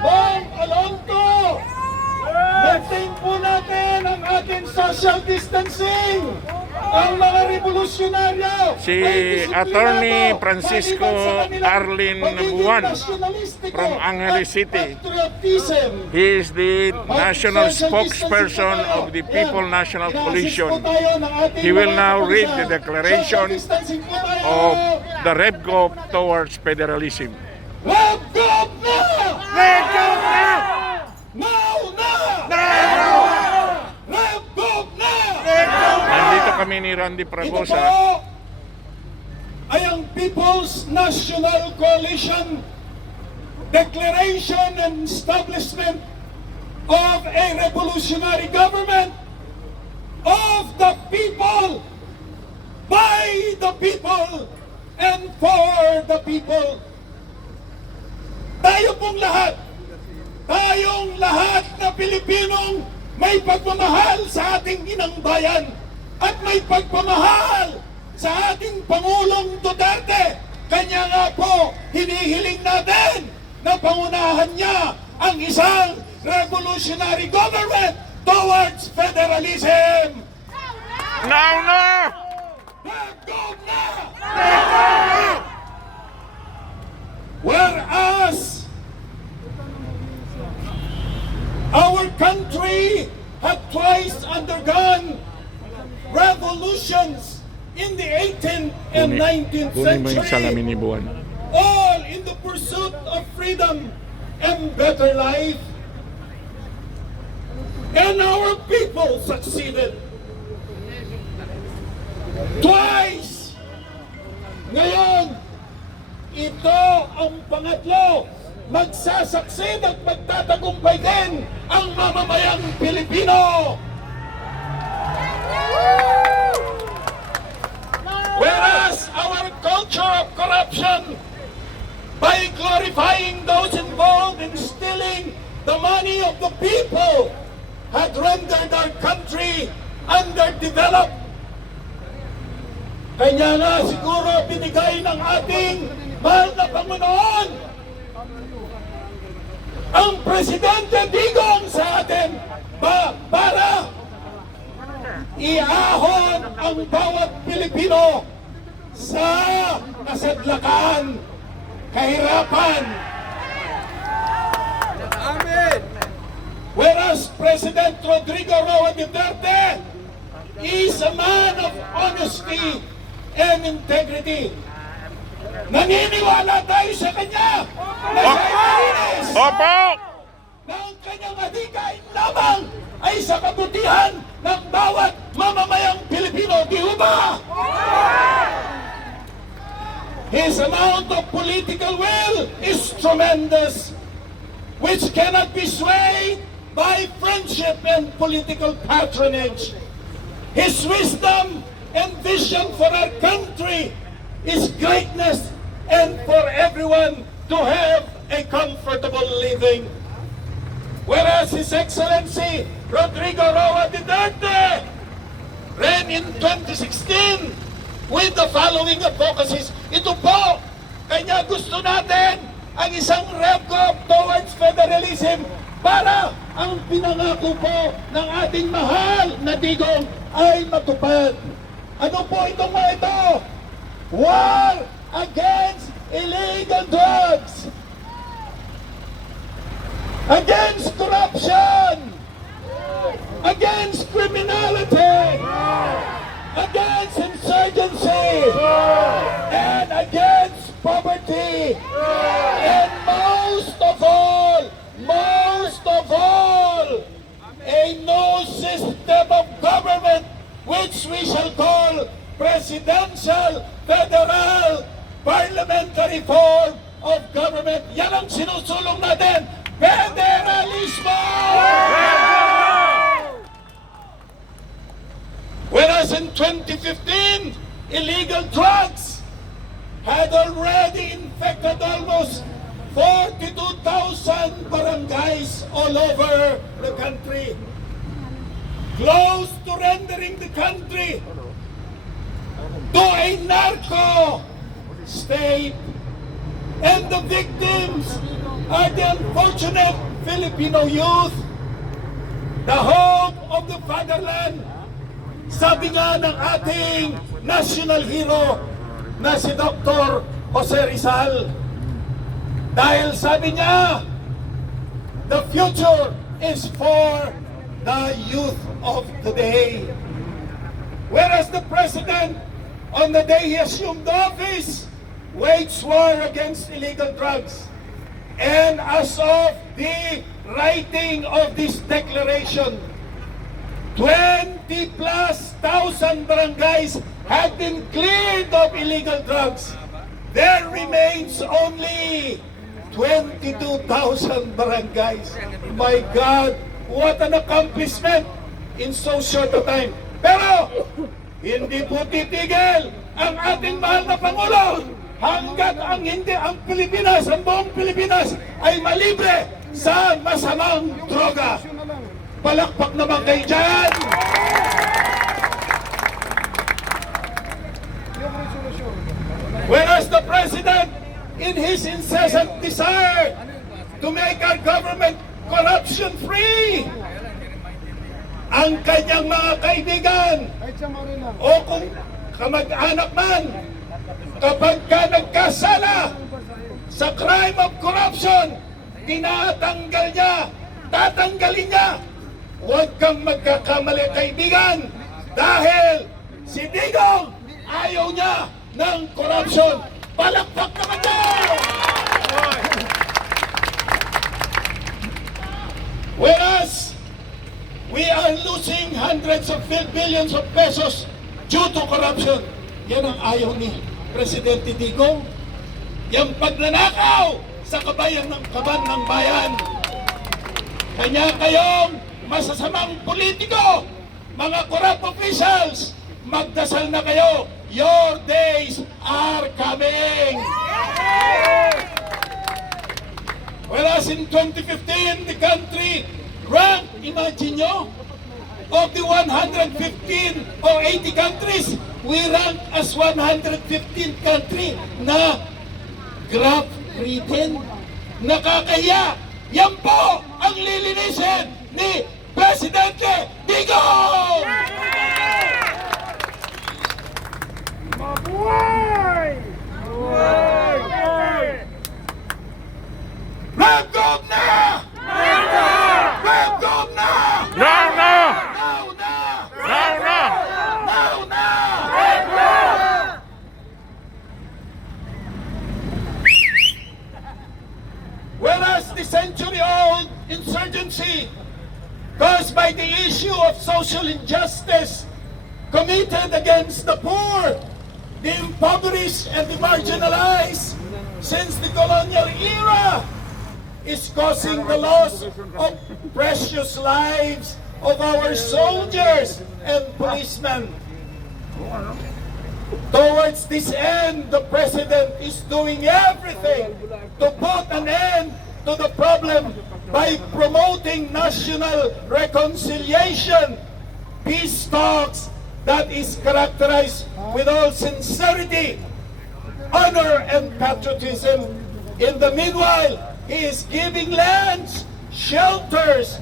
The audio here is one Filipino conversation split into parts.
Bong Alonto! Maintain po natin ang ating social distancing. Ang mga revolusyonaryo Si Attorney Francisco Arlin Buwan from Angeles City. He is the national spokesperson of the People National Coalition. He will now read the declaration of the RevGov towards federalism. RevGov na! RevGov na! Now na! RevGov na! Nandito kami ni Randy Ito Fragosa. po ay ang People's National Coalition Declaration and Establishment of a Revolutionary Government of the people, by the people, and for the people. Tayo pong lahat, tayong lahat na Pilipinong may pagmamahal sa ating inang bayan at may pagmamahal sa ating Pangulong Duterte. Kanya nga po, hinihiling natin na pangunahan niya ang isang revolutionary government towards federalism. Now na! RevGov na! Whereas our country had twice undergone revolutions in the 18th and 19th Kunin mo yung salamin century, ni Buwan. all in the pursuit of freedom and better life. And our people succeeded twice. Ngayon, ito ang pangatlo. Magsasucceed at magtatagumpay din ang mamamayang Pilipino. Whereas our culture of corruption, by glorifying those involved in stealing the money of the people, had rendered our country underdeveloped. Kanya nga siguro binigay ng ating mahal na Panginoon ang Presidente Digong sa atin para iahon ang bawat Pilipino sa kasadlakan, kahirapan. Amen. Whereas President Rodrigo Roa Duterte is a man of honesty and integrity. Naniniwala tayo sa kanya na siya ay malinis, Opo! na ang kanyang adhikain lamang ay sa kabutihan ng bawat mamamayang Pilipino. Di ba? His amount of political will is tremendous, which cannot be swayed by friendship and political patronage. His wisdom and vision for our country is greatness and for everyone to have a comfortable living. Whereas His Excellency Rodrigo Roa Duterte ran in 2016 with the following advocacies. Ito po, kanya gusto natin ang isang RevGov towards federalism para ang pinangako po ng ating mahal na Digong ay matupad. Ano po itong mga ito? War against illegal drugs, against corruption, against criminality, against insurgency, and against poverty, and most of all, a new system of government which we shall call presidential, federal, parliamentary form of government. Yan ang sinusulong natin, federalismo! Whereas in 2015, illegal drugs had already infected almost 42,000 barangays all over the country, close to rendering the country to a narco state, and the victims are the unfortunate Filipino youth, the hope of the fatherland. Sabi nga ng ating national hero na si Dr. Jose Rizal, dahil sabi niya, the future is for the youth of today. Whereas the president, on the day he assumed office, waged war against illegal drugs. And as of the writing of this declaration, 20+ thousand barangays have been cleared of illegal drugs. There remains only 22,000 barangays. My God, what an accomplishment in so short a time. Pero, hindi po titigil ang ating mahal na Pangulo hanggat ang Pilipinas, ang buong Pilipinas ay malibre sa masamang droga. Palakpak naman kayo dyan! Whereas the President, in his incessant desire to make our government corruption-free, ang kanyang mga kaibigan o kung kamag-anak man, kapag ka nagkasala sa crime of corruption, tinatanggal niya, tatanggalin niya. Huwag kang magkakamali, kaibigan, dahil si Digong ayaw niya ng corruption. Palakpak naman daw! Whereas, we are losing hundreds of billions of pesos due to corruption. Yan ang ayaw ni Presidente Digong. Yang pagnanakaw sa kaban ng bayan. Kanya kayong masasamang politiko, mga corrupt officials, magdasal na kayo. Your days are coming. Whereas in 2015, the country ranked, imagine nyo, of the 115 or 80 countries, we rank as 115th country na graft-ridden. Nakakahiya. Yan po ang lilinisin ni Presidente Digong! Mabuhay! RevGov na! RevGov na! Now na! Now na! Now na! Now na! Whereas the century-old insurgency caused by the issue of social injustice committed against the poor, the impoverished, and the marginalized since the colonial era is causing the loss of precious lives of our soldiers and policemen. Towards this end, the President is doing everything to put an end to the problem by promoting national reconciliation, peace talks that is characterized with all sincerity, honor, and patriotism. In the meanwhile, he is giving lands, shelters,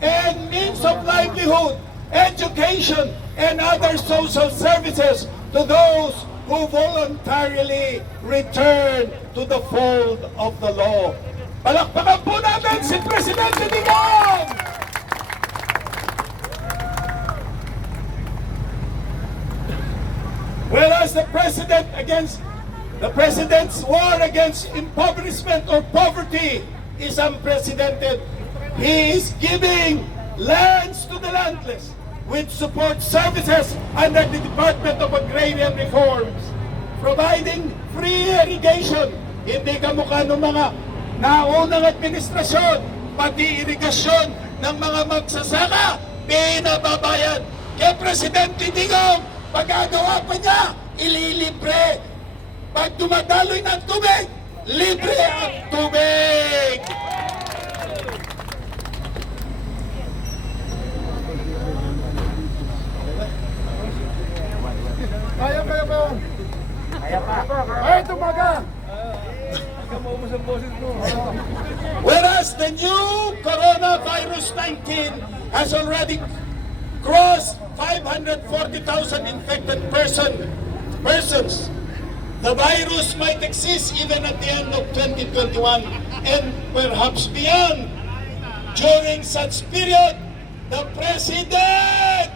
and means of livelihood, education, and other social services to those who voluntarily return to the fold of the law. Palakpakan po natin si Presidente Digong! Whereas the President's war against impoverishment or poverty is unprecedented, he is giving lands to the landless with support services under the Department of Agrarian Reforms, providing free irrigation. Hindi kamukha ng mga naunang administrasyon, pati irigasyon ng mga magsasaka, pinababayad. Kaya Presidente Digong, pagkagawa pa niya, ililibre. Pag dumadaloy ng tubig, libre ang tubig. Kaya pa. Ay, tumaga! Whereas the new coronavirus 19 has already crossed 540,000 infected persons. The virus might exist even at the end of 2021 and perhaps beyond. During such period, the President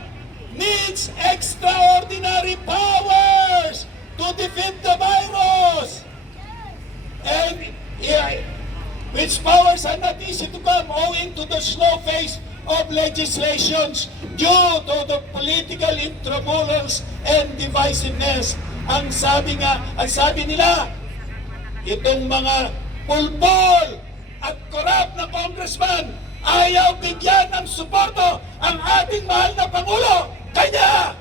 needs extraordinary powers to defeat the virus. And which powers are not easy to come owing to the slow pace of legislations due to the political intramuros and divisiveness. Ang sabi nila, itong mga pulpol at korap na congressman ayaw bigyan ng suporto ang ating mahal na Pangulo. Kanya!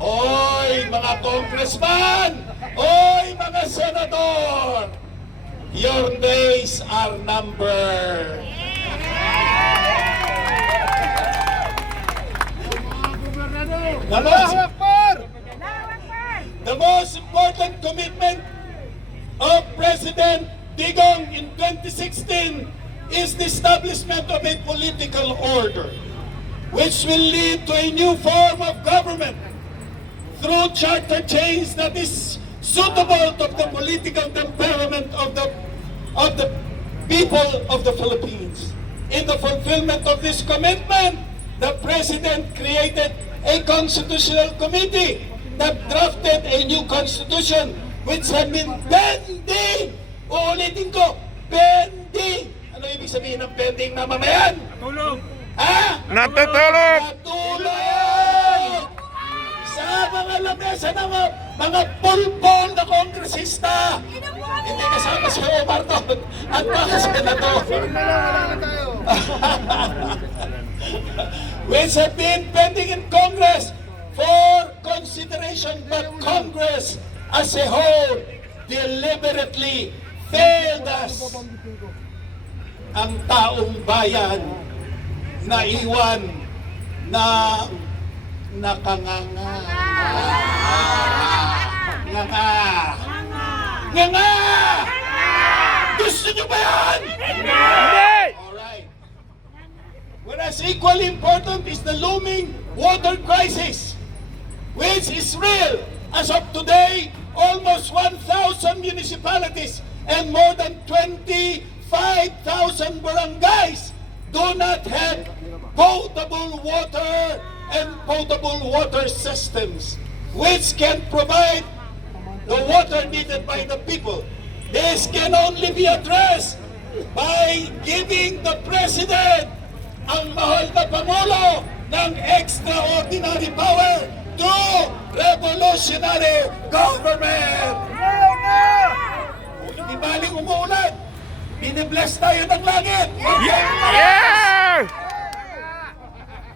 Oy, mga congressman! Oy, mga senador! Your days are numbered. The most important commitment of President Digong in 2016 is the establishment of a political order which will lead to a new form of government through charter change that is suitable to the political temperament of the people of the Philippines. In the fulfillment of this commitment, the President created a constitutional committee that drafted a new constitution which had been pending. Uulitin ko, pending. Ano ibig sabihin ng pending na mamayan? Tulog! Ha? Natutulog! Natulog! Sa mga lamesa ng mga pulpol na kongresista. Hindi kasama si Omar doon at mga senador. Which have been pending in Congress for consideration, but Congress as a whole deliberately failed us. Ang taong bayan na iwan na nakanganga. Nganga! Gusto nyo ba yan? Hindi! Alright. Whereas equally important is the looming water crisis, which is real. As of today, almost 1,000 municipalities and more than 25,000 barangays do not have potable water and potable water systems which can provide the water needed by the people. This can only be addressed by giving the President ang mahal na Pangulo ng extraordinary power through revolutionary government. Hindi baling umuulan. Binibless tayo ng langit. Yeah!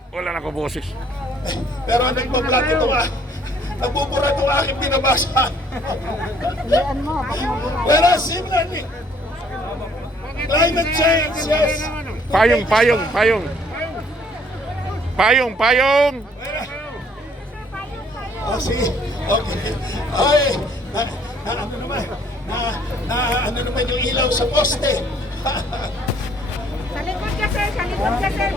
Wala na ko boses. Pero nagpa-vlog ito nagbubura itong aking binabasa. Whereas similarly, climate change, yes. Payong. Oh, sige. Okay. Ay, ano naman yung ilaw sa poste. Sa likod ka, sir. Mas masilit, sir.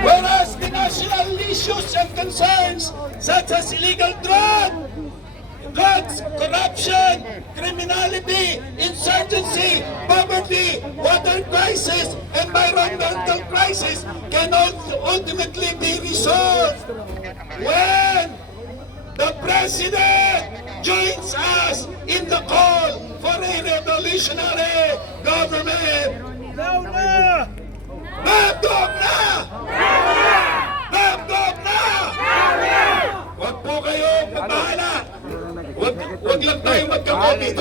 Whereas the national issues and concerns such as illegal drugs, corruption, criminality, insurgency, poverty, water crisis, environmental crisis can ultimately be resolved when the President joins us in the call for a revolutionary government. RevGov na! RevGov na! Huwag po kayo magbahala. Huwag lang tayo magka-COVID.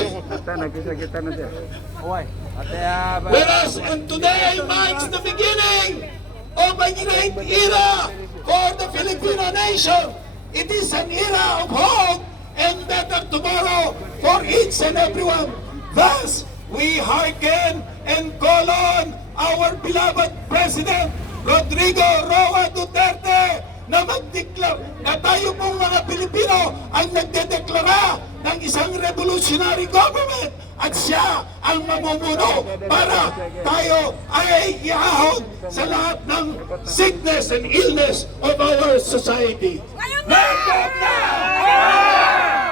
Whereas, and today marks the beginning of a great era for the Filipino nation. It is an era of hope and better tomorrow for each and everyone. Thus, we hearken and call on our beloved President Rodrigo Roa Duterte na na tayo pong mga Pilipino ang nagdedeklara ng isang revolutionary government at siya ang mamumuno para tayo ay iahon sa lahat ng sickness and illness of our society. RevGov na!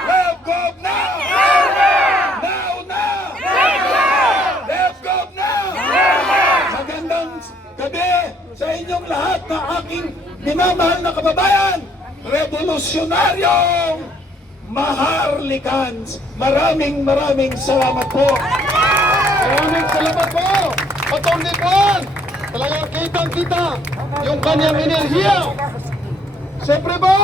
RevGov na! Now na! RevGov na! Magandang gabi sa inyong lahat na aking minamahal na kababayan, revolusyonaryong Maharlikans. Maraming salamat po. Maraming salamat po, Atty. Juan. Talagang kitang-kita yung kanyang enerhiya. Siyempre po,